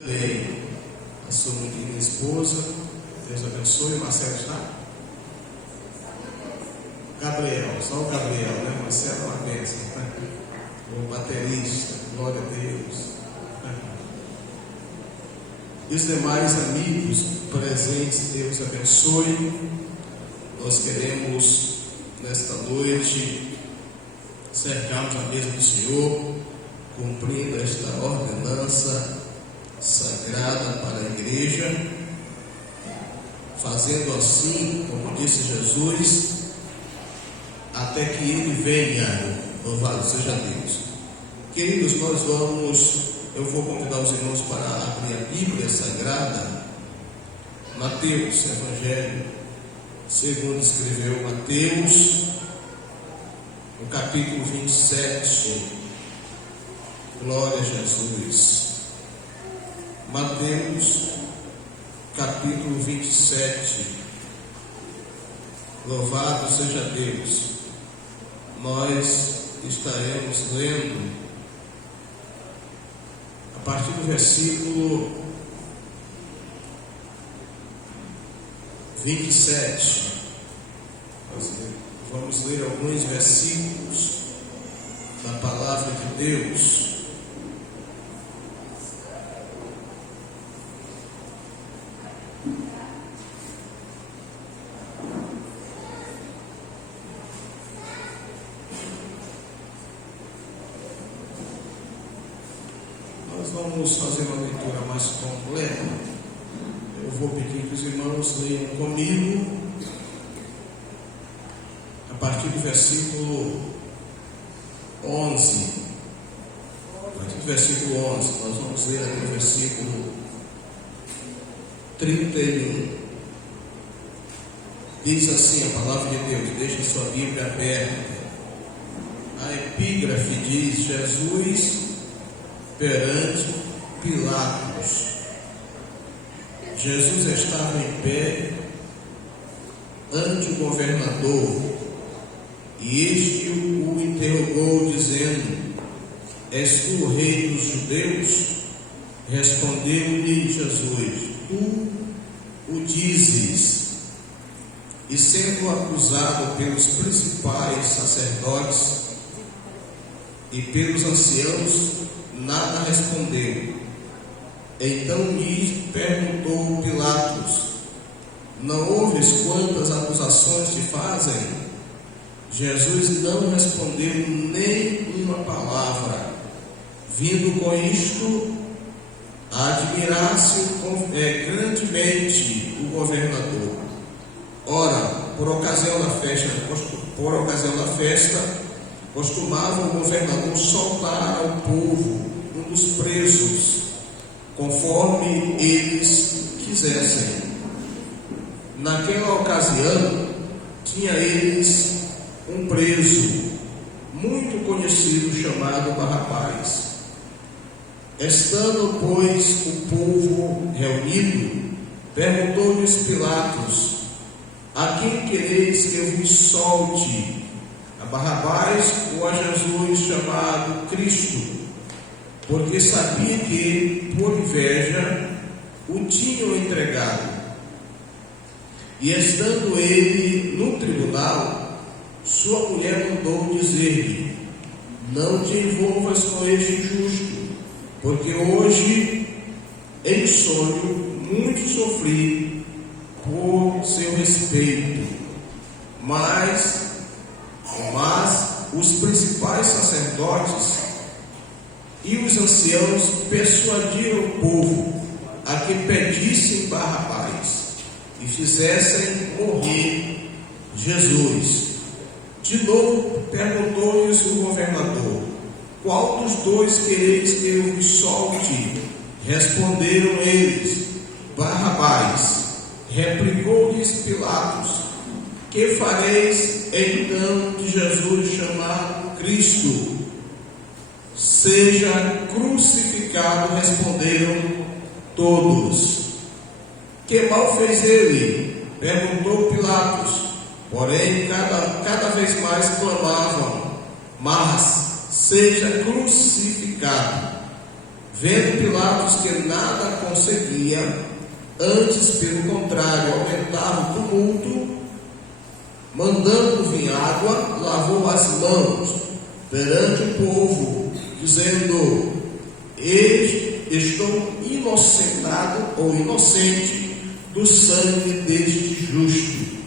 Bem, a sua querida esposa, Deus abençoe. Marcelo está? Gabriel, só o Gabriel, né? Marcelo é uma bênção, né? O baterista, glória a Deus. E os demais amigos presentes, Deus abençoe. Nós queremos, nesta noite, cercarmos a mesa do Senhor, cumprindo esta ordenança sagrada para a igreja, fazendo assim, como disse Jesus, até que Ele venha. Louvado seja Deus. Queridos, eu vou convidar os irmãos para abrir a Bíblia Sagrada, Mateus, Evangelho, segundo escreveu Mateus, no capítulo 27, glória a Jesus. Mateus, capítulo 27, louvado seja Deus. Nós estaremos lendo a partir do versículo 27. Vamos ler alguns versículos da palavra de Deus. Nós vamos fazer uma leitura mais completa. Eu vou pedir que os irmãos leiam comigo a partir do versículo 11. A partir do versículo 11, nós vamos ler aqui o versículo 31. Diz assim a palavra de Deus, deixa sua Bíblia aberta. A epígrafe diz: Jesus perante Pilatos. Jesus estava em pé ante o governador, e este o interrogou, dizendo: És tu o rei dos judeus? Respondeu-lhe Jesus: Tu o dizes. E sendo acusado pelos principais sacerdotes e pelos anciãos, nada respondeu. Então lhe perguntou Pilatos: Não ouves quantas acusações te fazem? Jesus não respondeu nem uma palavra. Vindo com isto, admirasse grandemente o governador. Ora, por ocasião da festa, costumava o governador soltar ao povo um dos presos, conforme eles quisessem. Naquela ocasião, tinha eles um preso, muito conhecido, chamado Barrabás. Estando, pois, o povo reunido, perguntou-lhes Pilatos: A quem quereis que eu vos solte? A Barrabás ou a Jesus chamado Cristo? Porque sabia que, por inveja, o tinham entregado. E estando ele no tribunal, sua mulher mandou dizer-lhe: Não te envolvas com este injusto, porque hoje, em sonho, muito sofri por seu respeito. Mas os principais sacerdotes e os anciãos persuadiram o povo a que pedissem Barrabás e fizessem morrer Jesus. De novo perguntou-lhes o governador: Qual dos dois quereis que eu vos solte? Responderam eles: Barrabás. Replicou-lhes Pilatos: Que fareis então de Jesus chamado Cristo? Seja crucificado. Responderam todos. Que mal fez ele? Perguntou Pilatos. Porém, cada vez mais clamavam: Mas seja crucificado. Vendo Pilatos que nada conseguia, antes, pelo contrário, aumentava o tumulto, mandando vir água, lavou as mãos perante o povo, dizendo: estou inocentado ou inocente do sangue deste justo.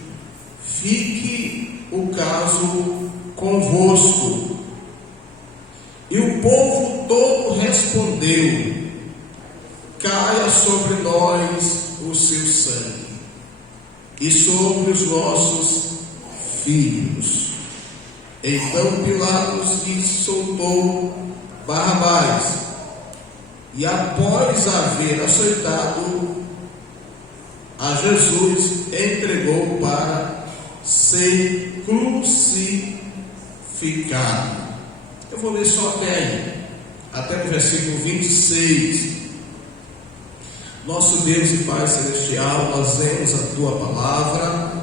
Fique o caso convosco. E o povo todo respondeu: caia sobre nós o seu sangue e sobre os nossos filhos. Então Pilatos lhe soltou Barrabás, e após haver açoitado a Jesus, entregou para ser crucificado. Eu vou ler só até o versículo 26. Nosso Deus e Pai Celestial, nós vemos a Tua Palavra,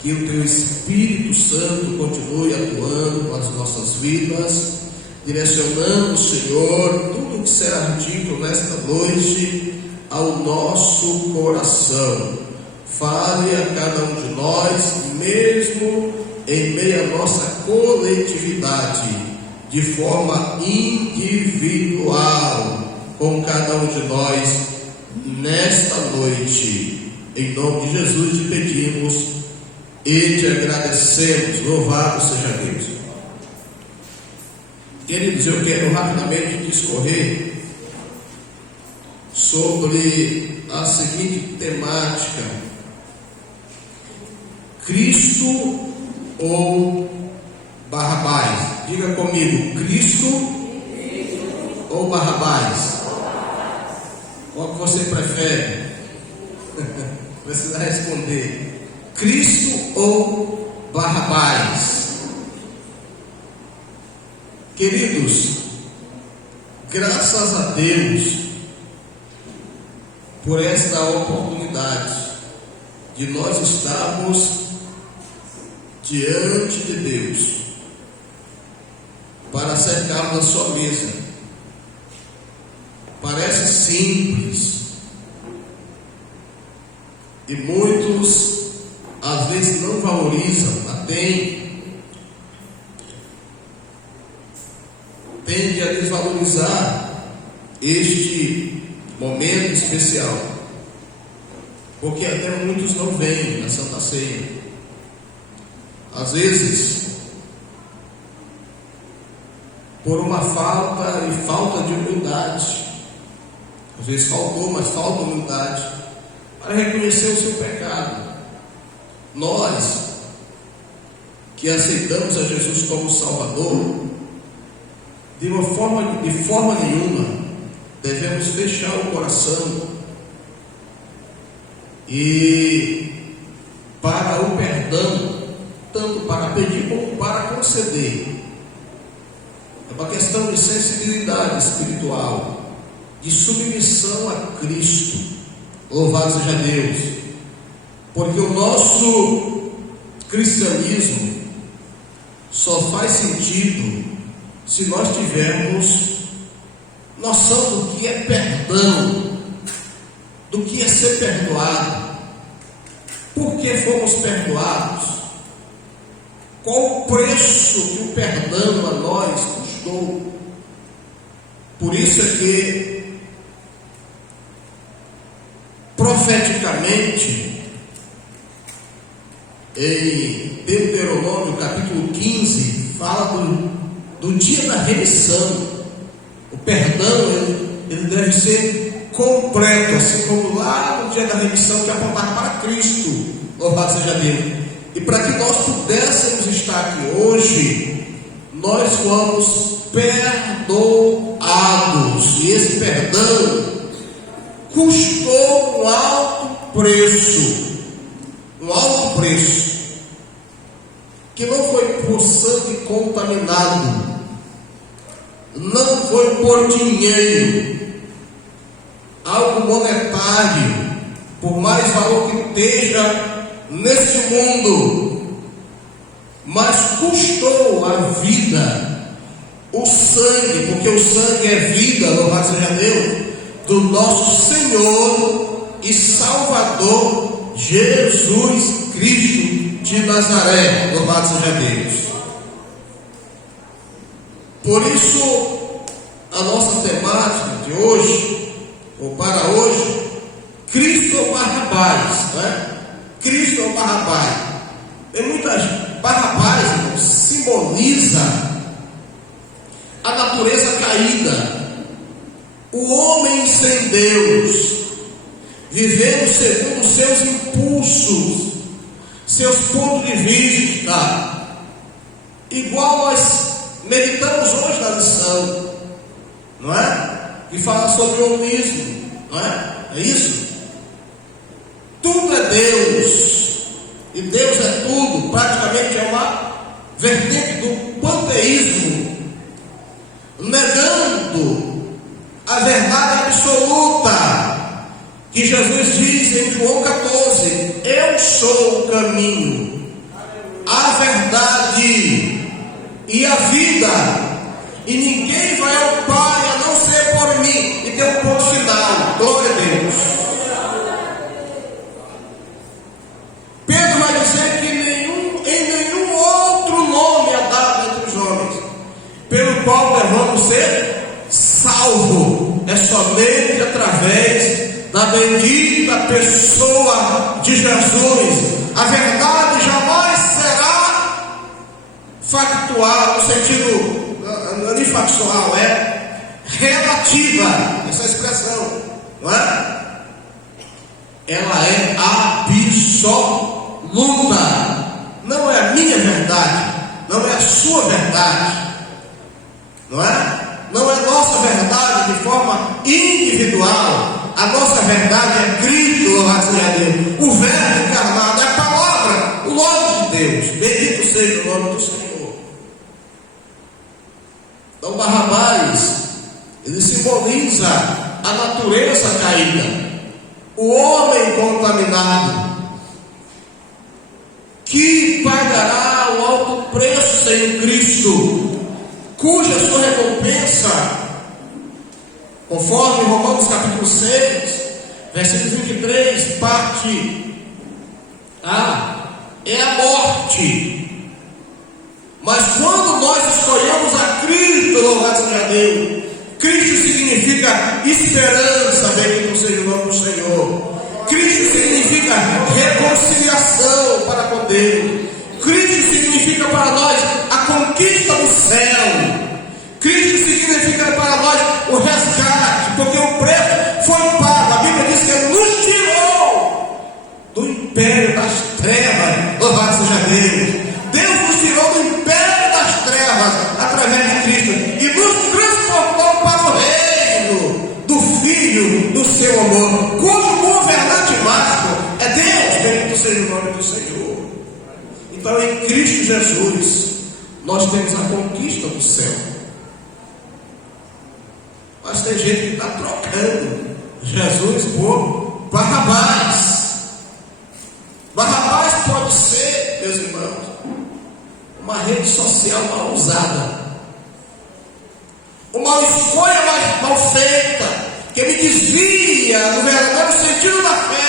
que o Teu Espírito Santo continue atuando nas nossas vidas, direcionando, Senhor, tudo que será dito nesta noite ao nosso coração. Fale a cada um de nós, mesmo em meio à nossa coletividade, de forma individual, com cada um de nós, nesta noite. Em nome de Jesus te pedimos e te agradecemos. Louvado seja Deus. Queridos, eu quero rapidamente discorrer sobre a seguinte temática: Cristo ou Barrabás? Diga comigo: Cristo ou Barrabás? Qual que você prefere? Precisa responder: Cristo ou Barrabás? Queridos, graças a Deus por esta oportunidade de nós estarmos diante de Deus para cercarmos a sua mesa. Parece simples e muitos às vezes não valorizam, tende a desvalorizar este momento especial, porque até muitos não vêm na Santa Ceia. Às vezes por uma falta de humildade. Às vezes faltou, mas falta humildade para reconhecer o seu pecado. Nós que aceitamos a Jesus como Salvador, de forma nenhuma devemos fechar o coração e para o perdão, tanto para pedir como para conceder. É uma questão de sensibilidade espiritual, de submissão a Cristo. Louvado seja Deus, porque o nosso cristianismo só faz sentido se nós tivermos noção do que é perdão, do que é ser perdoado, por que fomos perdoados, qual o preço que o perdão a nós custou. Por isso é que profeticamente em Deuteronômio capítulo 15 fala do dia da remissão. O perdão ele deve ser completo, assim como lá no dia da remissão que apontava para Cristo. Louvado seja Deus. E para que nós pudéssemos estar aqui hoje, nós fomos perdoados, e esse perdão custou um alto preço, que não foi por sangue contaminado, não foi por dinheiro, algo monetário, por mais valor que esteja nesse mundo, mas custou a vida o sangue, porque o sangue é vida, louvado seja Deus, do nosso Senhor e Salvador Jesus Cristo de Nazaré, louvado seja Deus. Por isso, a nossa temática de hoje, ou para hoje, Cristo ou Barrabás, né? Cristo ou Barrabás. Tem muitas. Barrabás, irmãos, simboliza a natureza caída, o homem sem Deus, vivendo segundo seus impulsos, seus pontos de vista, igual nós meditamos hoje na lição, não é? Que fala sobre o homismo, não é? É isso? Tudo é Deus, e Deus é tudo, praticamente é uma vertente do panteísmo, negando a verdade absoluta, que Jesus diz em João 14: eu sou o caminho, a verdade e a vida, e ninguém vai ao Pai a não ser por mim. E tem um ponto final, glória a Deus. Pedro vai dizer que em nenhum outro nome é dado entre os homens pelo qual devamos ser salvos, é somente através da bendita pessoa de Jesus. A verdade jamais será factual, no sentido, não é nem factual, é relativa, essa expressão, não é? Ela é absoluta, não é a minha verdade, não é a sua verdade, não é? Não é nossa verdade de forma individual, a nossa verdade é Cristo, louvado seja Deus, o Verbo encarnado, é a palavra, o nome de Deus, bendito seja o nome do Senhor. Então Barrabás, ele simboliza a natureza caída, o homem contaminado, que pagará o alto preço sem Cristo, cuja sua recompensa, conforme Romanos capítulo 6, versículo 23, parte A, é a morte. Mas quando nós escolhemos a Cristo, louvado seja Deus, Cristo significa esperança, bendito seja o nome do Senhor. Cristo significa reconciliação para com Deus. Cristo significa para nós a conquista do céu. Cristo significa para nós o resgate, porque o preço foi pago. A Bíblia diz que Ele nos tirou do império das trevas, louvado seja Deus. Deus nos tirou do império das trevas através de Cristo e nos transportou para o reino do Filho do seu amor, cujo governante máximo é Deus, bendito seja o nome do Senhor. Então, em Cristo Jesus, nós temos a conquista do céu. Mas tem gente que está trocando Jesus por Barrabás. Barrabás pode ser, meus irmãos, uma rede social mal usada, uma escolha mal feita, que me desvia do verdadeiro sentido da fé.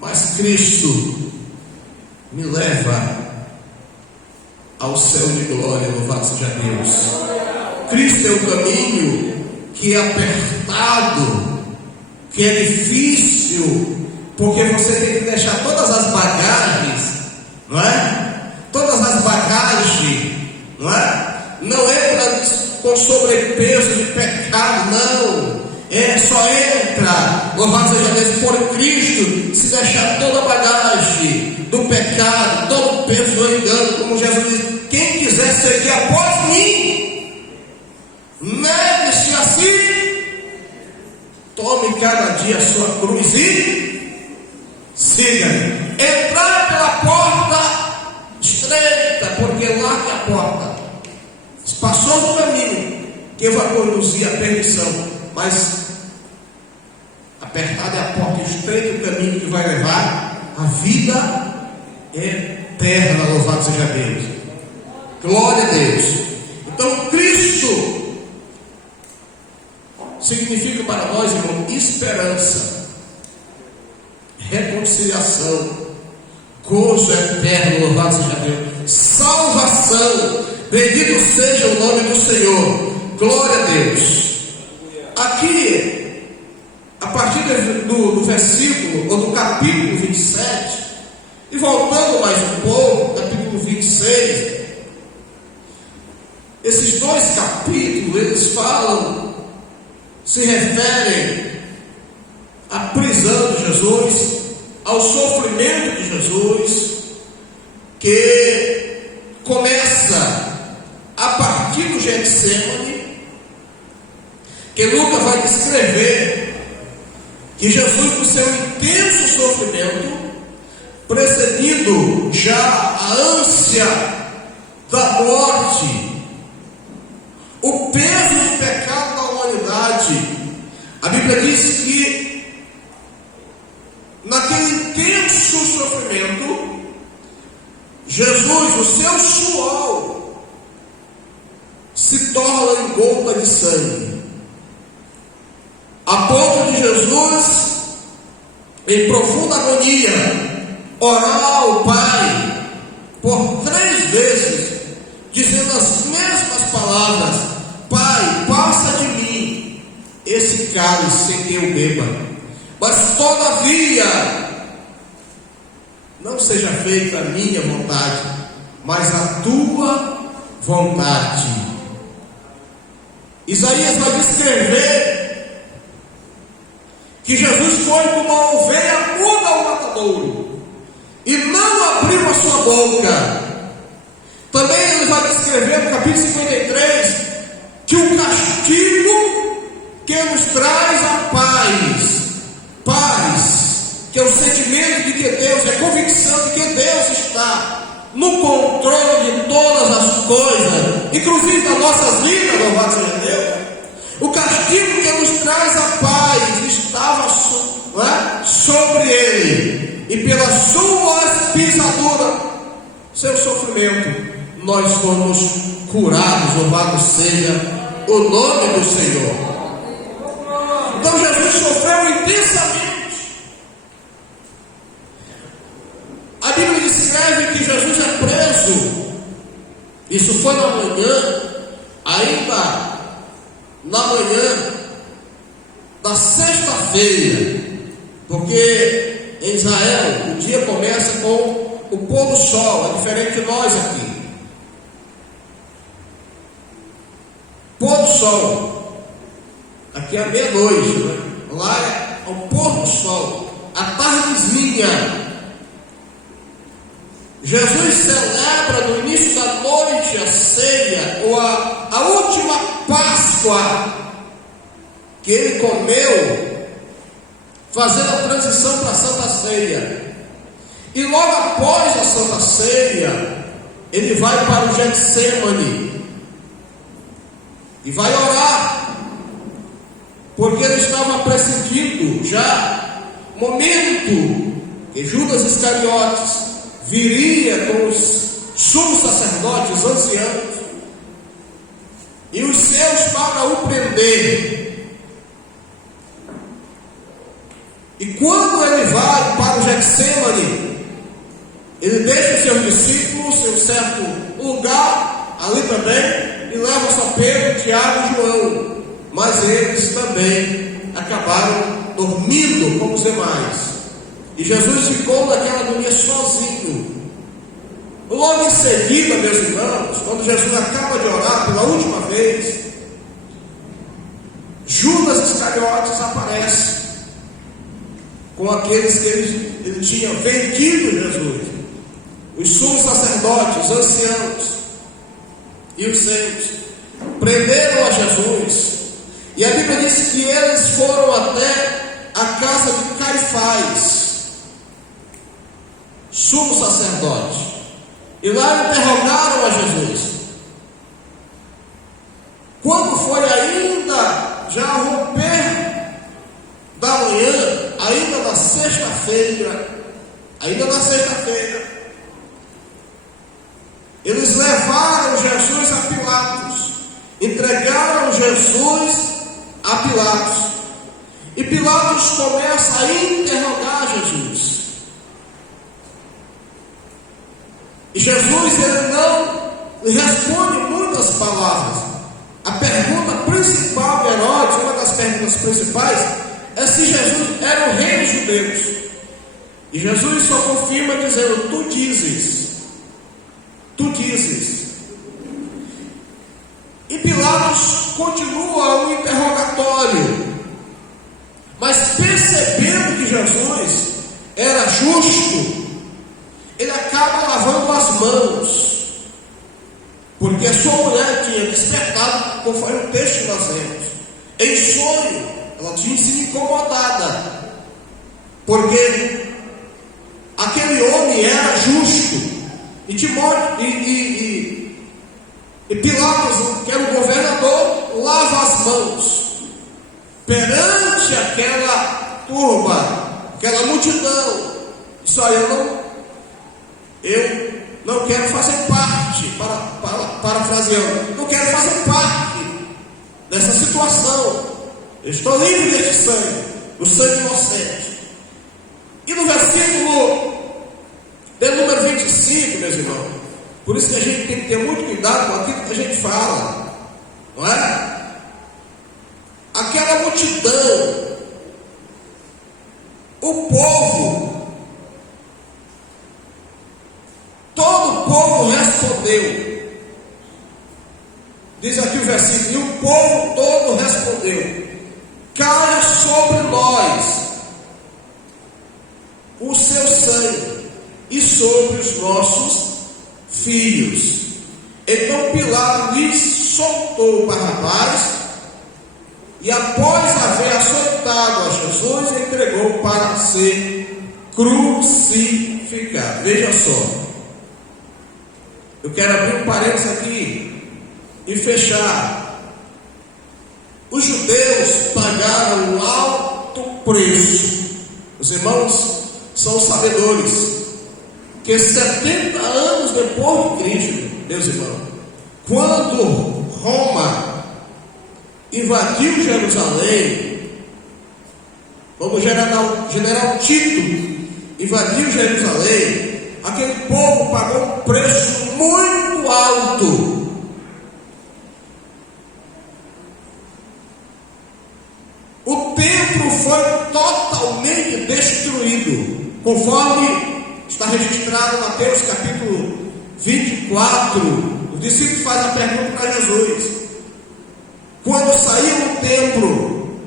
Mas Cristo me leva ao céu de glória, louvado seja Deus. Cristo é o caminho que é apertado, que é difícil, porque você tem que deixar todas as bagagens, não é? Todas as bagagens, não é? Não entra com sobrepeso de pecado, não. Só entra, louvado seja Deus, por Cristo, se deixar toda a bagagem do pecado, todo o peso do engano, como Jesus diz: quem quiser seguir após mim, negue-se a si, tome cada dia a sua cruz e siga. Entrar pela porta estreita, porque larga a porta, espaçoso o caminho que vai conduzir à perdição, mas apertada é a porta, estreita o caminho que vai levar à vida eterna, louvado seja Deus. Glória a Deus. Então Cristo significa para nós, irmão, esperança, reconciliação, gozo eterno, louvado seja Deus, salvação, bendito seja o nome do Senhor. Glória a Deus. Aqui, a partir do versículo, ou do capítulo 27, e voltando mais um pouco, capítulo 26, esses dois capítulos, eles falam, se referem à prisão de Jesus, ao sofrimento de Jesus, que começa a partir do Getsemane, que Lucas vai descrever que Jesus, com seu intenso sofrimento, precedido já a ânsia da morte, o peso do pecado da humanidade, a Bíblia diz que naquele intenso sofrimento, Jesus, o seu suor se torna em gota de sangue, a ponto de Jesus, em profunda agonia, orar ao Pai por 3 vezes, dizendo as mesmas palavras: Pai, passa de mim esse cálice sem que eu beba, mas todavia não seja feita a minha vontade, mas a tua vontade. Isaías vai descrever que Jesus foi como uma ovelha muda ao matadouro e não abriu a sua boca. Também ele vai descrever no capítulo 53 que o castigo que nos traz a paz, que é o sentimento de que Deus, é a convicção de que Deus está no controle de todas as coisas, inclusive das nossas vidas, louvado seja Deus. O castigo que nos traz a paz estava sobre ele, e pelas suas pisaduras, seu sofrimento, nós fomos curados, louvado seja o nome do Senhor. Então Jesus sofreu intensamente. A Bíblia descreve que Jesus é preso. Isso foi na manhã, ainda na manhã da sexta-feira, porque em Israel o dia começa com o pôr do sol, é diferente de nós aqui. Pôr do sol, aqui é meia-noite, né? Lá é o pôr do sol, a tardezinha. Jesus celebra no início da noite a ceia, ou a última Páscoa que ele comeu, fazendo a transição para a Santa Ceia. E logo após a Santa Ceia, ele vai para o Getsemane e vai orar, porque ele estava pressentindo já o momento que Judas Iscariotes viria com os sumos sacerdotes, os anciãos e os seus para o prender. E quando ele vai para o Getsemane, ele deixa os seus discípulos em um certo lugar ali também, e leva só Pedro, Tiago e João, mas eles também acabaram dormindo como os demais. E Jesus ficou naquela agonia sozinho. Logo em seguida, meus irmãos, quando Jesus acaba de orar pela última vez, Judas Iscariotes aparece com aqueles que ele tinha vendido Jesus, os sumos sacerdotes, os anciãos e os seus, prenderam a Jesus. E a Bíblia diz que eles foram até a casa de Caifás, sumo sacerdote, e lá interrogaram a Jesus. Quando foi ainda já a romper da manhã, ainda na sexta-feira, Jesus a Pilatos. E Pilatos começa a interrogar Jesus. E Jesus, ele não responde muitas palavras. A pergunta principal de Herodes, uma das perguntas principais, é se Jesus era o rei dos judeus. E Jesus só confirma dizendo: tu dizes. Tu dizes. E Pilatos continua o interrogatório. Mas percebendo que Jesus era justo, ele acaba lavando as mãos. Porque a sua mulher tinha despertado, conforme o texto que nós vemos, em sonho. Ela tinha sido incomodada. Porque aquele homem era justo. E Pilatos, que era o governador, lava as mãos perante aquela turba, aquela multidão. Isso aí, eu não quero fazer parte, parafraseando, não quero fazer parte dessa situação. Eu estou livre deste sangue, o sangue inocente. E no versículo de número 25, meus irmãos, por isso que a gente tem que ter muito cuidado com aquilo que a gente fala, não é? Aquela multidão, o povo, todo o povo respondeu. Diz aqui o versículo: e o povo todo respondeu: caia sobre nós o seu sangue e sobre os nossos filhos. Então Pilatos lhes soltou Barrabás, e após haver açoitado a Jesus, entregou para ser crucificado. Veja só, eu quero abrir um parênteses aqui e fechar. Os judeus pagaram um alto preço. Os irmãos são sabedores que 70 anos depois de Cristo, meus irmãos, quando Roma invadiu Jerusalém, quando o general Tito invadiu Jerusalém, aquele povo pagou um preço muito alto. O templo foi totalmente destruído, conforme está registrado em Mateus capítulo 24. O discípulo faz a pergunta para Jesus: quando saiu do templo,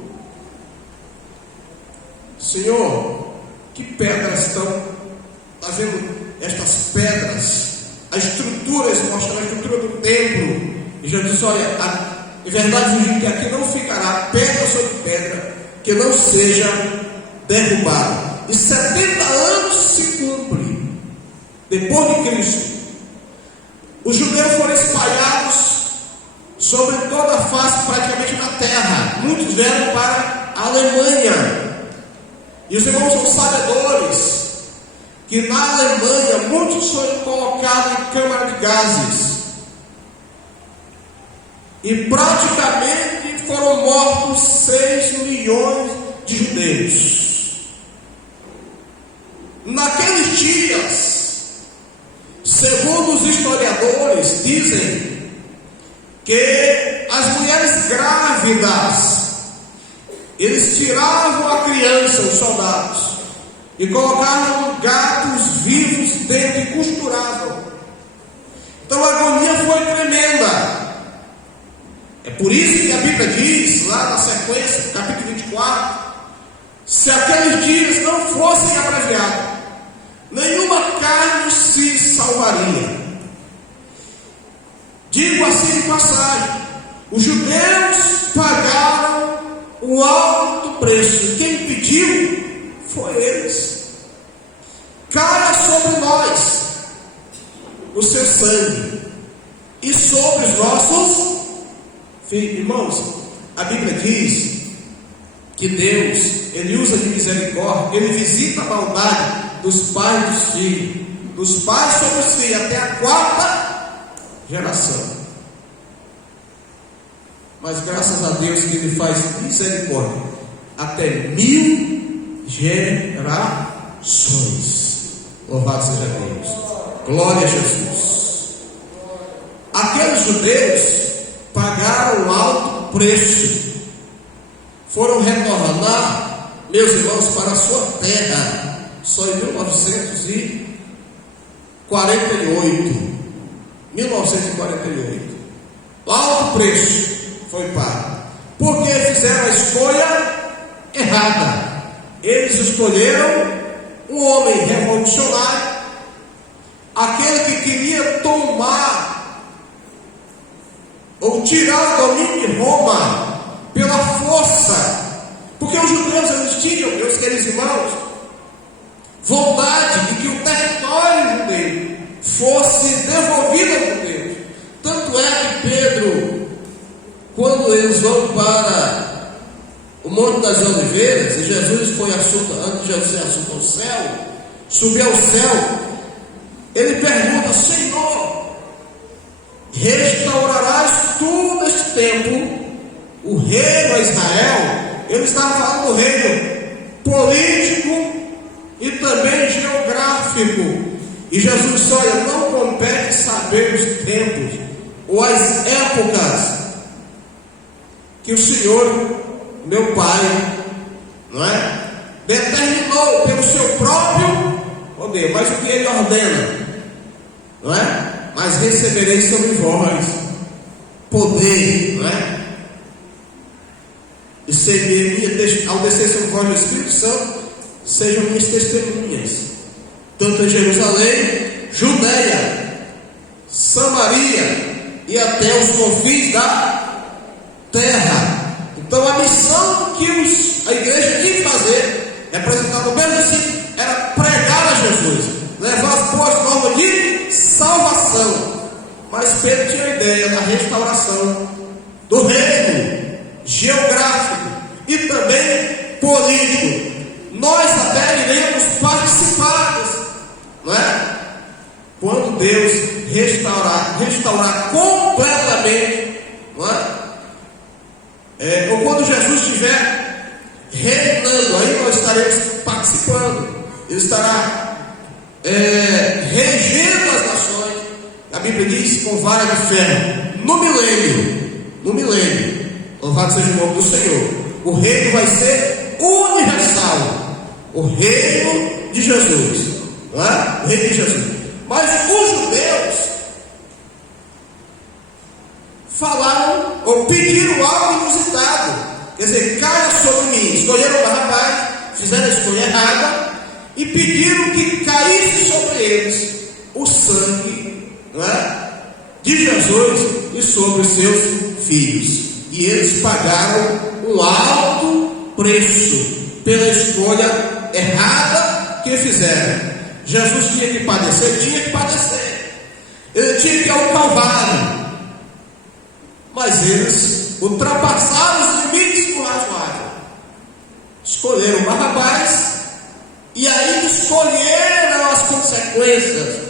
Senhor, que pedras estão? Está vendo estas pedras? A estrutura, eles mostram a estrutura do templo. E Jesus disse: olha, é verdade que aqui não ficará pedra sobre pedra que não seja derrubada. E 70 anos se cumpre depois de Cristo. Os judeus foram espalhados sobre toda a face praticamente da terra. Muitos vieram para a Alemanha. E os irmãos são sabedores que na Alemanha muitos foram colocados em câmara de gases. E praticamente foram mortos 6 milhões de judeus. Naqueles dias, segundo os historiadores, dizem que as mulheres grávidas, eles tiravam a criança, os soldados, e colocavam gatos vivos dentro e costuravam. Então a agonia foi tremenda. É por isso que a Bíblia diz, lá na sequência, capítulo 24, se aqueles dias não fossem abreviados, nenhuma carne se salvaria. Digo assim de passagem, os judeus pagaram um alto preço. Quem pediu foi eles. Caia sobre nós o seu sangue e sobre os nossos filhos. Irmãos, a Bíblia diz que Deus, Ele usa de misericórdia, Ele visita a maldade dos pais e dos filhos, dos pais sobre os filhos, até a 4ª geração. mas graças a Deus que Ele faz misericórdia até 1000 gerações. Louvado seja Deus. Glória a Jesus. Aqueles judeus pagaram um alto preço. Foram retornar, meus irmãos, para a sua terra só em 1948. Alto preço foi pago, porque fizeram a escolha errada. Eles escolheram um homem revolucionário, aquele que queria tomar ou tirar o domínio de Roma pela força, porque os judeus eles tinham, meus queridos irmãos, vontade de que o território judeu fosse devolvido aos judeus. Tanto é que Pedro, quando eles vão para o Monte das Oliveiras, e Jesus foi assunto, antes de Jesus ser assunto ao céu, subiu ao céu, ele pergunta: Senhor, restaurarás tu neste tempo o reino a Israel? Ele estava falando do reino político e também geográfico. E Jesus disse: olha, não compete saber os tempos ou as épocas que o Senhor, meu Pai, não é, determinou pelo seu próprio poder, mas o que Ele ordena, não é? Mas recebereis sobre vós poder, não é? E ser ao descer sobre vós o Espírito Santo, sejam minhas testemunhas, tanto em Jerusalém, Judeia, Samaria e até os confins da terra. Então a missão que a igreja tinha que fazer, representada no mesmo assim, era pregar a Jesus, levar as boas novas de salvação. Mas Pedro tinha a ideia da restauração do reino geográfico e também político. Nós até iremos participar, não é? Quando Deus restaurar completamente, não é? Ou quando Jesus estiver reinando, aí nós estaremos participando. Ele estará regendo as nações. A Bíblia diz com vara de ferro, no milênio. Louvado seja o nome do Senhor. O reino vai ser universal. O reino de Jesus, não é? O reino de Jesus. Mas os judeus falaram ou pediram algo inusitado. Quer dizer, caia sobre mim. Escolheram Barrabás, fizeram a escolha errada e pediram que caísse sobre eles o sangue, não é, de Jesus e sobre os seus filhos. E eles pagaram um alto preço pela escolha errada que fizeram. Jesus tinha que padecer, ele tinha que ir ao Calvário, mas eles ultrapassaram os limites do razoável, escolheram Barrabás e ainda escolheram as consequências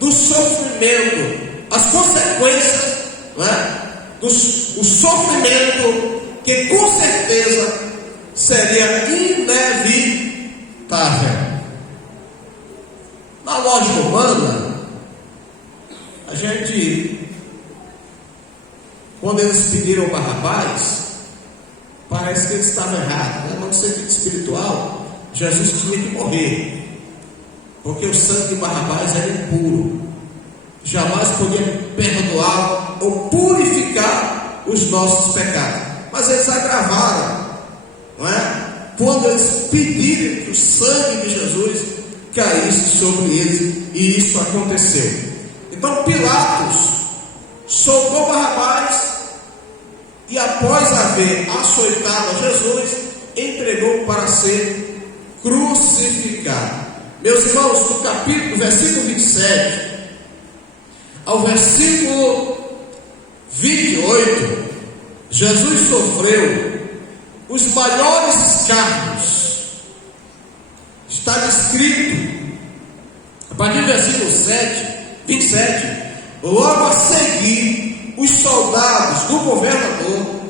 do sofrimento, as consequências, não é? O sofrimento que com certeza seria inevitável. Na lógica humana, a gente, quando eles pediram Barrabás, parece que eles estavam errados, né? Mas no sentido espiritual, Jesus tinha que morrer, porque o sangue de Barrabás era impuro, jamais podia perdoar ou purificar os nossos pecados. Mas eles agravaram, não é? Quando eles pediram que o sangue de Jesus caísse sobre eles, e isso aconteceu. Então Pilatos soltou Barrabás e, após haver açoitado a Jesus, entregou para ser crucificado. Meus irmãos, do versículo 27 ao versículo 28, Jesus sofreu os maiores escárnios. Está descrito a partir do versículo 27, logo a seguir, os soldados do governador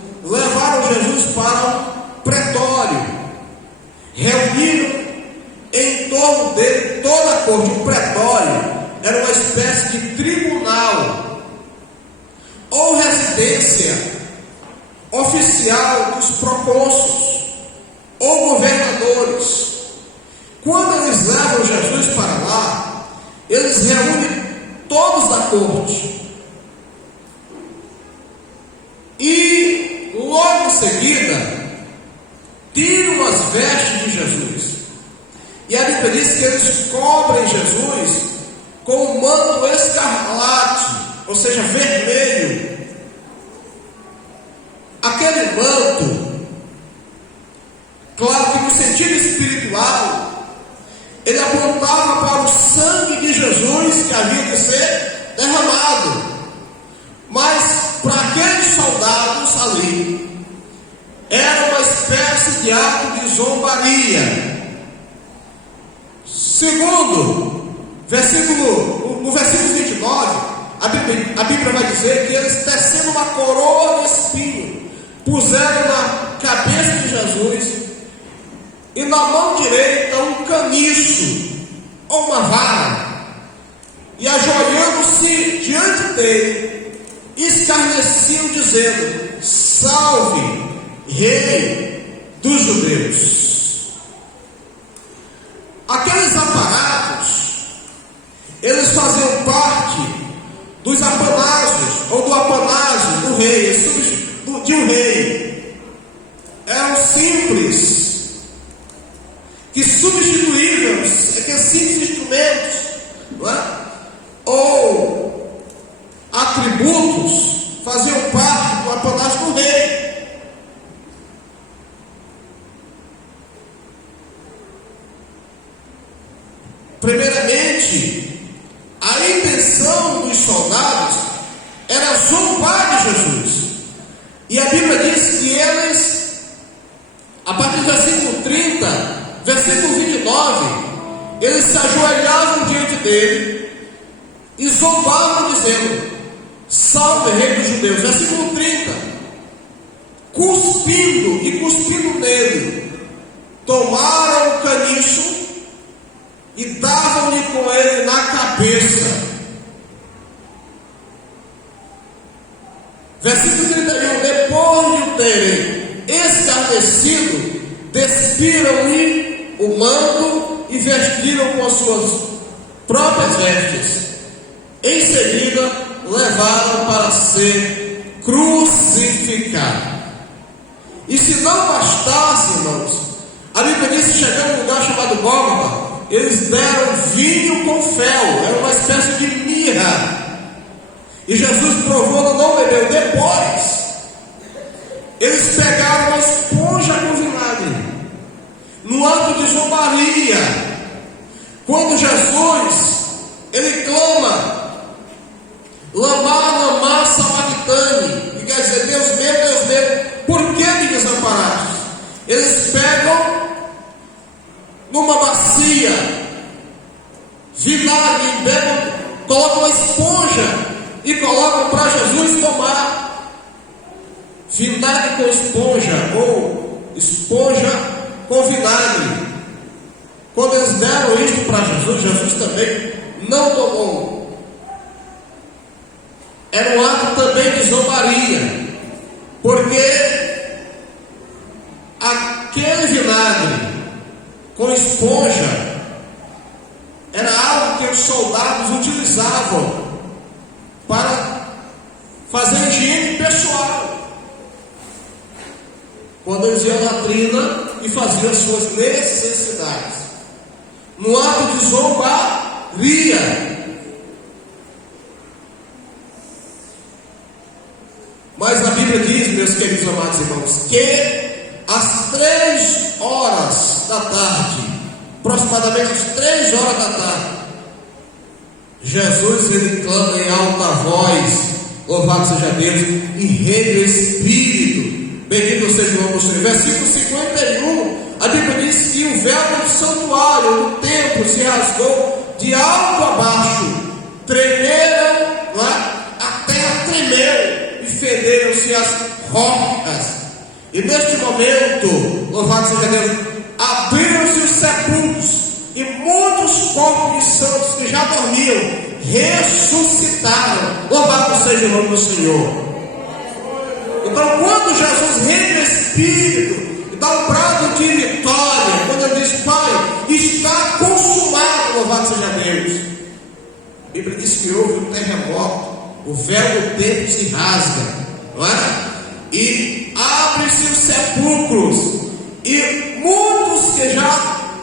levaram Jesus para um pretório, reuniram em torno dele toda a corte. O pretório era uma espécie de tribunal ou residência oficial dos procônsulos ou governadores. Quando eles levam Jesus para lá, eles reúnem todos da corte e logo em seguida tiram as vestes de Jesus. E a Bíblia diz que eles cobrem Jesus com um manto escarlate, ou seja, vermelho. Aquele manto, claro que no sentido espiritual, ele apontava para o sangue de Jesus que havia de ser derramado. Mas para aqueles soldados ali, era uma espécie de ato de zombaria. Segundo, no versículo 29, a Bíblia vai dizer que eles, tecendo uma coroa de espinho, puseram na cabeça de Jesus e na mão direita um caniço ou uma vara, e ajoelhando-se diante dele, escarneciam, dizendo: Salve, Rei dos Judeus. Aqueles aparatos, eles faziam parte dos apanágios, ou do apanagem do rei, de um rei. Eram simples, que substituíram aqueles simples instrumentos, não é? Ou atributos, faziam parte do apanagem do rei. Primeiramente, a intenção dos soldados era zombar de Jesus. E a Bíblia diz que eles, a partir do versículo 30, versículo 29, eles se ajoelhavam diante dele e zombavam, dizendo: Salve, Rei dos Judeus. Versículo 30, cuspindo nele, tomaram o caniço e davam-lhe com ele na cabeça. Versículo 31, depois de o terem escarnecido, despiram-lhe o manto e vestiram com as suas próprias vestes. Em seguida, levaram para ser crucificado. E se não bastasse, irmãos, a Bíblia diz que chegando a um lugar chamado Gólgota, eles deram vinho com fel, era uma espécie de mirra, e Jesus provou, não bebeu. Depois, eles pegaram uma esponja com vinagre, no ato de zombaria. Quando Jesus, ele clama: Lamá sabachthani, que quer dizer: Deus meu, por que me desamparaste? Eles pegam numa bacia vinagre, colocam uma esponja e colocam para Jesus tomar. Vinagre com esponja, ou esponja com vinagre. Quando eles deram isto para Jesus, Jesus também não tomou. Era um ato também de zombaria, porque aquele vinagre com esponja era algo que os soldados utilizavam para fazer higiene pessoal, quando eles iam na trina e faziam as suas necessidades, no ato de zombaria. Mas a Bíblia diz, meus queridos amados irmãos, que às 3 horas da tarde, aproximadamente às 3 horas da tarde, Jesus, ele clama em alta voz: louvado seja Deus, e Rei do Espírito, bendito seja o nome do Senhor. Versículo 51, a Bíblia diz que o véu do santuário, do templo, se rasgou de alto a baixo, tremeram, a terra tremeu, e federam-se as rocas. E neste momento, louvado seja Deus, abriram-se os sepulcros e muitos corpos de santos que já dormiam ressuscitaram. Louvado seja o nome do Senhor. Então, quando Jesus rende o Espírito e dá um brado de vitória, quando ele diz: Pai, está consumado, louvado seja Deus. A Bíblia diz que houve um terremoto, o véu do templo se rasga, não é? E abre-se os sepulcros, e muitos que já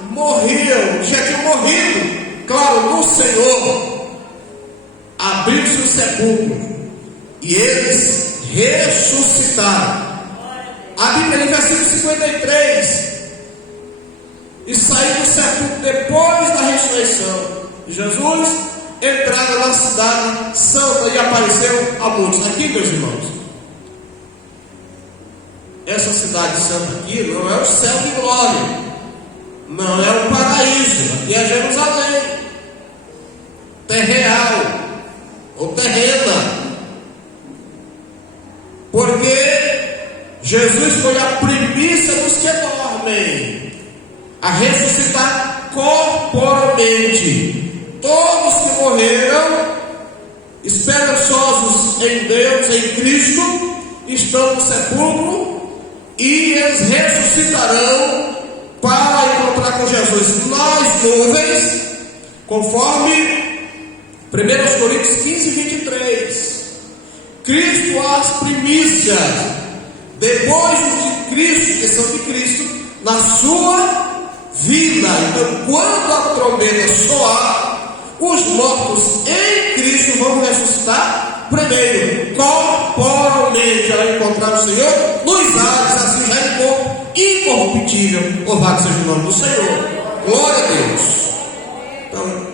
morriam, já tinham morrido, claro, no Senhor, abriu-se os sepulcros, e eles ressuscitaram. A Bíblia, no versículo 53, e saiu do sepulcro depois da ressurreição de Jesus, entraram na cidade santa e apareceu a muitos. Aqui, meus irmãos, essa cidade santa aqui não é o céu de glória, não é o paraíso, aqui é Jerusalém, terreal ou terrena, porque Jesus foi a primícia dos que dormem, a ressuscitar corporalmente. Todos que morreram, esperançosos em Deus, em Cristo, estão no sepulcro, e eles ressuscitarão para encontrar com Jesus nas nuvens, conforme 1 Coríntios 15, 23. Cristo as primícias, depois de Cristo, que são de Cristo, na sua vida. Então, quando a trombeta soar, os mortos em Cristo vão ressuscitar primeiro, corporalmente, ao encontrar o Senhor nos ares, assim já em corpo incorruptível. Louvado seja o nome do Senhor. Glória a Deus. Então,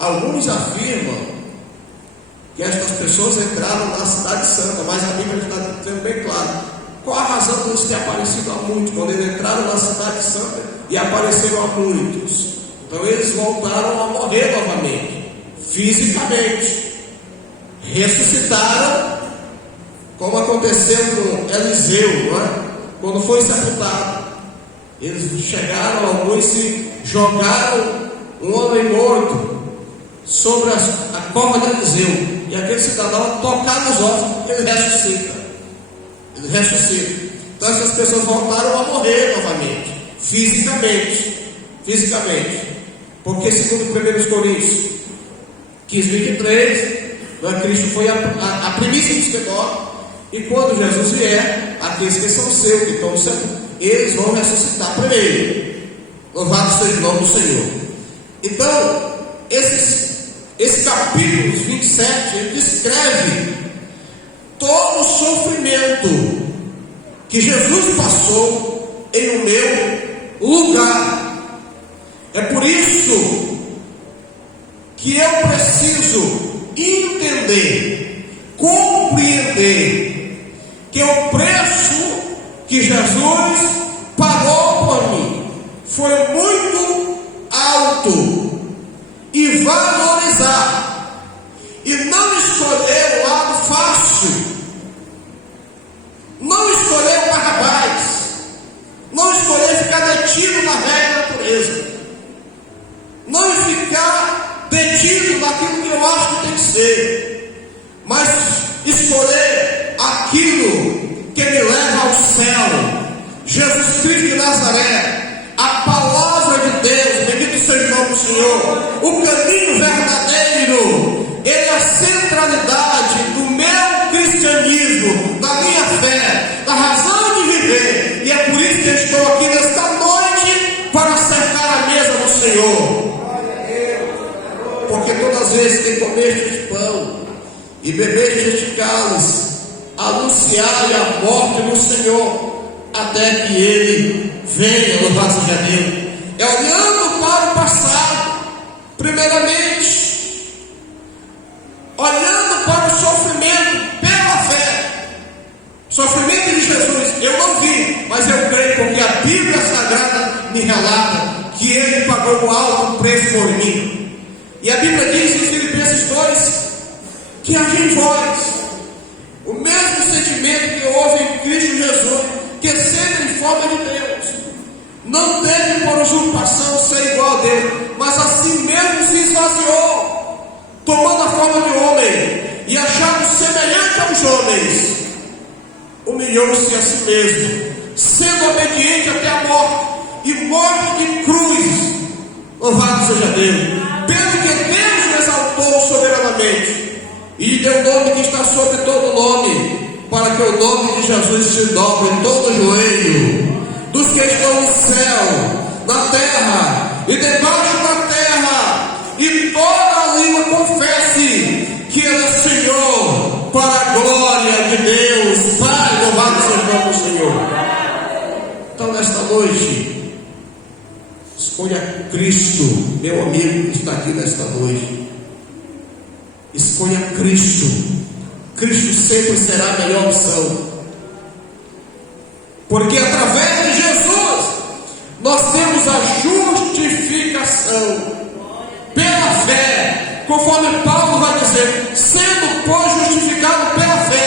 alguns afirmam que estas pessoas entraram na cidade santa, mas a Bíblia está dizendo bem claro qual a razão deles ter aparecido a muitos. Quando eles entraram na cidade santa e apareceram a muitos, então eles voltaram a morrer novamente, fisicamente, ressuscitaram, como aconteceu com Eliseu, não é? Quando foi sepultado. Eles chegaram, alguns se jogaram um homem morto sobre a cova de Eliseu, e aquele cidadão, a tocar nos ossos, ele ressuscita. Ele ressuscita. Então essas pessoas voltaram a morrer novamente, fisicamente. Porque segundo 1 Coríntios 15, 23, Cristo foi a primícia dos que dormem, e quando Jesus vier, aqueles que são seus, que estão no céu, eles vão ressuscitar primeiro. Louvado seja o nome do Senhor. Então, esse capítulo 27, ele descreve todo o sofrimento que Jesus passou em o meu lugar. É por isso que eu preciso entender, compreender que o preço que Jesus pagou por mim foi muito alto, e valorizar, e não escolher o lado fácil, não escolher o Barrabás, não escolher ficar detido na velha natureza, não ficar detido naquilo que eu acho que tem que ser, mas escolher aquilo que me leva ao céu. Jesus Cristo de Nazaré, a palavra de Deus, bendito seja o nome do Senhor, o caminho verdadeiro. Ele é a centralidade do meu cristianismo, da minha fé, da razão de viver, e é por isso que eu estou aqui nesta noite para acertar a mesa do Senhor. Porque todas as vezes que comeste este pão e bebeste este cálice, anunciai a morte do Senhor até que Ele venha. Louvado seja Deus. É olhando para o passado, primeiramente, olhando para o sofrimento pela fé. Sofrimento de Jesus eu não vi, mas eu creio, porque a Bíblia Sagrada me relata que Ele pagou um alto preço por mim. E a Bíblia diz em Filipenses 2 que haja em vós o mesmo sentimento que houve em Cristo Jesus, que mesmo se esvaziou, tomando a forma de homem, e achado semelhante aos homens, humilhou-se a si mesmo, sendo obediente até a morte, e morte de cruz. Louvado seja Deus, pelo que Deus o exaltou soberanamente, e lhe deu o nome que está sobre todo nome, para que o nome de Jesus se dobre em todo o joelho, dos que estão no céu, na terra e debaixo da terra, e toda a língua confesse que Ele é Senhor, para a glória de Deus Pai. Louvado seja o nome do Senhor. Então, nesta noite, escolha Cristo, meu amigo que está aqui nesta noite. Escolha Cristo. Cristo sempre será a melhor opção, porque através de Jesus nós temos a justificação pela fé, conforme Paulo vai dizer: sendo, pois, justificado pela fé,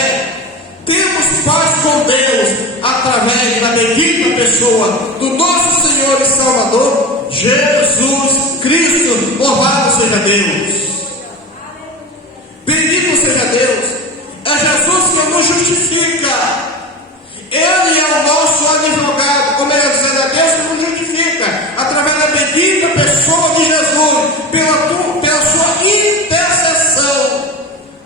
temos paz com Deus através da bendita pessoa do nosso Senhor e Salvador Jesus Cristo. Louvado seja Deus, bendito seja Deus. É Jesus que nos justifica. Ele é o nosso advogado, como ele diz, é Deus que nos justifica através da bendita pessoa de Jesus, pela sua intercessão.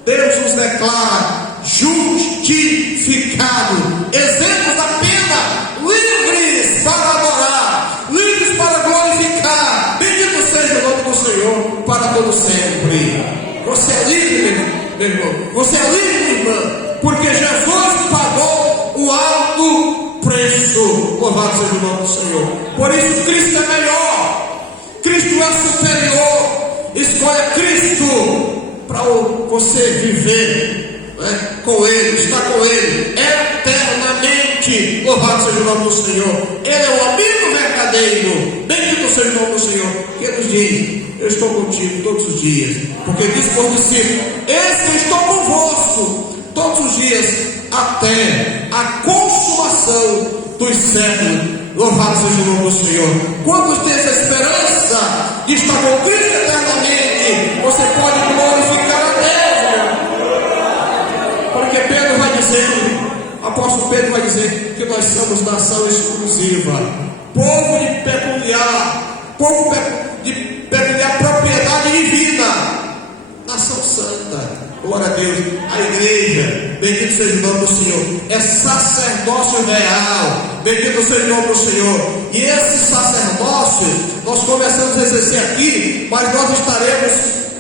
Deus nos declara justificado, isentos da pena, livres para adorar, livres para glorificar. Bendito seja o nome do Senhor para todo sempre. Você é livre, meu irmão. Você é livre, minha irmã, porque Jesus pagou o alto preço. Louvado seja o nome do Senhor. Por isso Cristo é melhor, Cristo é superior. Escolha Cristo para você viver, né, com Ele, estar com Ele eternamente. Louvado seja o nome do Senhor. Ele é o amigo verdadeiro. Bendito seja o nome do Senhor, que Ele diz: eu estou contigo todos os dias, porque diz por discípulo: eis que eu estou convosco todos os dias, até a consumação dos séculos. Louvado seja o nome do Senhor. Quando tem essa esperança de estar com Cristo eternamente, você pode glorificar a Deus, porque Pedro vai dizer, o apóstolo Pedro vai dizer que nós somos nação exclusiva, povo de peculiar, de peculiar propriedade divina, nação santa. Glória a Deus. A igreja, bendito seja o nome do Senhor, é sacerdócio real. Bendito seja o nome do Senhor. E esse sacerdócio nós começamos a exercer aqui, mas nós estaremos,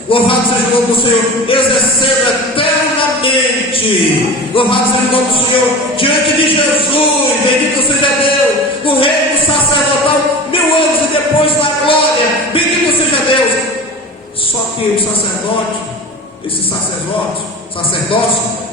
louvado seja o nome do Senhor, exercendo eternamente. Louvado seja o nome do Senhor, diante de Jesus. Bendito seja Deus, no reino sacerdotal, 1000 anos e depois na glória. Bendito seja Deus. Só que o sacerdote, esse sacerdócio,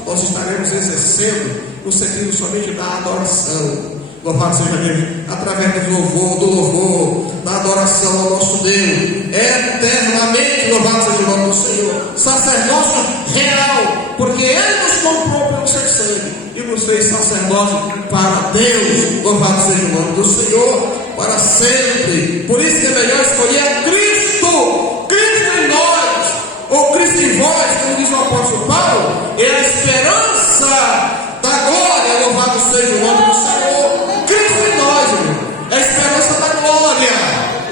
nós estaremos exercendo no sentido somente da adoração. Louvado seja Deus, através do louvor, da adoração ao nosso Deus, eternamente. Louvado seja o nome do Senhor. Sacerdócio real, porque Ele nos comprou pelo seu sangue e nos fez sacerdócio para Deus. Louvado seja o nome do Senhor, para sempre. Por isso que é melhor escolher Cristo, Cristo em nós, ou Cristo em vós, como diz o apóstolo Paulo, é a esperança da glória. Louvado seja o nome do Senhor. Cristo em nós, irmão, é a esperança da glória.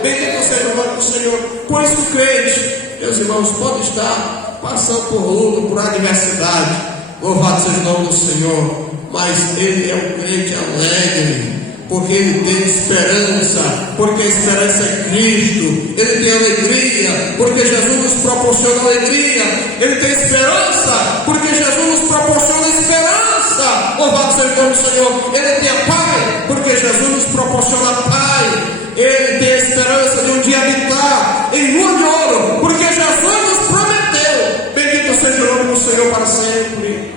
Bendito seja o nome do Senhor. Por isso o crente, meus irmãos, pode estar passando por luta, por adversidade. Louvado seja o nome do Senhor, mas ele é um crente alegre, porque ele tem esperança, porque a esperança é Cristo. Ele tem alegria, porque Jesus nos proporciona alegria. Ele tem esperança, porque Jesus nos proporciona esperança. Louvado seja o nome do Senhor. Ele tem paz, porque Jesus nos proporciona paz. Ele tem esperança de um dia habitar em lua de ouro, porque Jesus nos prometeu. Bendito seja o nome do Senhor para sempre.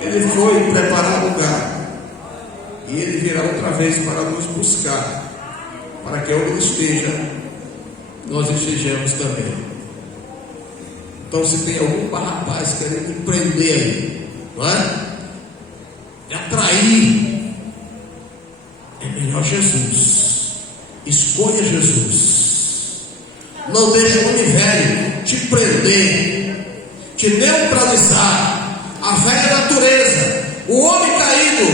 Ele foi preparar lugar, e Ele virá outra vez para nos buscar, para que onde Ele esteja, nós estejamos também. Então, se tem algum rapaz querendo prender aí, não é? E atrair, é melhor Jesus. Escolha Jesus. Não deixa o homem velho te prender, te neutralizar. A velha natureza, o homem caído,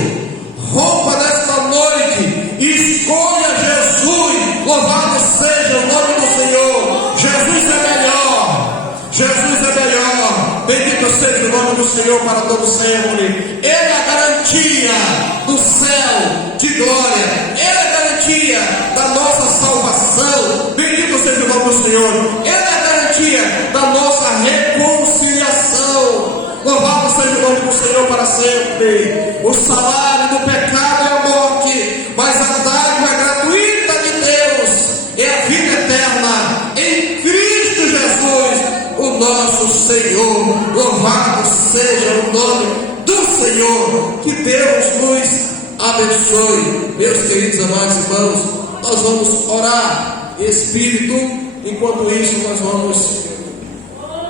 rompa nesta noite e escolha Jesus. Louvado seja o nome do Senhor. Jesus é melhor. Jesus é melhor. Bendito seja o nome do Senhor para todo sempre. Ele é a garantia do céu de glória. Ele é a garantia da nossa salvação. Bendito seja o nome do Senhor. Ele é a garantia da nossa reconciliação. Louvado seja o nome do Senhor para sempre. O salário do pecado é a morte, mas a dádiva gratuita de Deus é a vida eterna em Cristo Jesus, o nosso Senhor. Louvado seja o nome do Senhor. Que Deus nos abençoe. Meus queridos amados irmãos, nós vamos orar em espírito. Enquanto isso, nós vamos